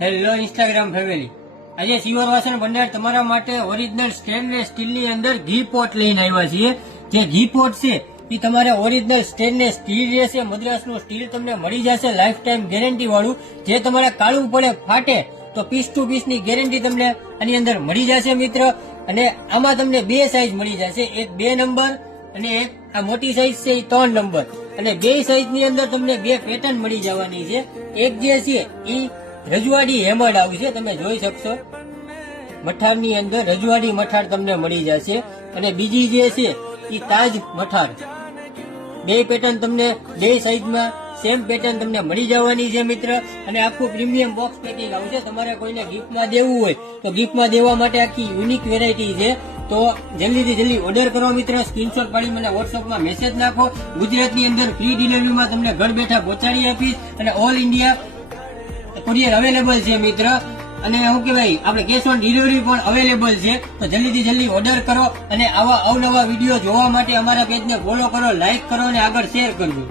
Hello Instagram family, આજે શિવર વાસણ ભંડાર તમારા માટે ઓરિજિનલ સ્ટેનલેસ સ્ટીલની અંદર ઘી પોટ લઈને આવ્યા છીએ. જે ઘી પોટ છે એ તમારે ઓરિજિનલ સ્ટેનલેસ સ્ટીલ રહેશે. મદ્રાસનું સ્ટીલ તમને મળી જશે લાઈફ ટાઈમ ગેરંટી વાળું. જે તમારે કાળું પડે ફાટે તો પીસ ટુ પીસ ની ગેરંટી તમને આની અંદર મળી જશે મિત્ર. અને આમાં તમને બે સાઈઝ મળી જશે, એક 2 નંબર અને એક આ મોટી સાઈઝ છે એ 3 નંબર. અને બે સાઈઝ ની અંદર તમને બે પેટર્ન મળી જવાની છે. એક જે છે એ રજવાડી હેમડ આવશે, તમે જોઈ શકશો. મઠાર ની અંદર રજવાડી મઠાર તમને મળી જશે. અને બીજી જે છે એ તાજ મઠાર. બે પેટર્ન તમને બે સાઈઝમાં સેમ પેટર્ન તમને મળી જવાની છે મિત્ર. અને આખું પ્રીમિયમ બોક્સ પેકિંગ આવશે. તમારે કોઈને ગિફ્ટમાં દેવું હોય તો ગિફ્ટમાં દેવા માટે આખી યુનિક વેરાયટી છે. તો જલ્દીથી જલ્દી ઓર્ડર કરો મિત્ર. સ્ક્રીનશોટ પાડી મને વોટ્સઅપમાં મેસેજ નાખો. ગુજરાતની અંદર ફ્રી ડિલિવરીમાં તમને ઘર બેઠા પહોંચાડી આપીશ. અને ઓલ ઇન્ડિયા કુરિયર અવેલેબલ છે મિત્ર. અને શું કહેવાય, આપણે કેશ ઓન ડિલિવરી પણ અવેલેબલ છે. તો જલ્દીથી જલ્દી ઓર્ડર કરો. અને આવા અવનવા વિડીયો જોવા માટે અમારા પેજને ફોલો કરો, લાઈક કરો અને આગળ શેર કરજો.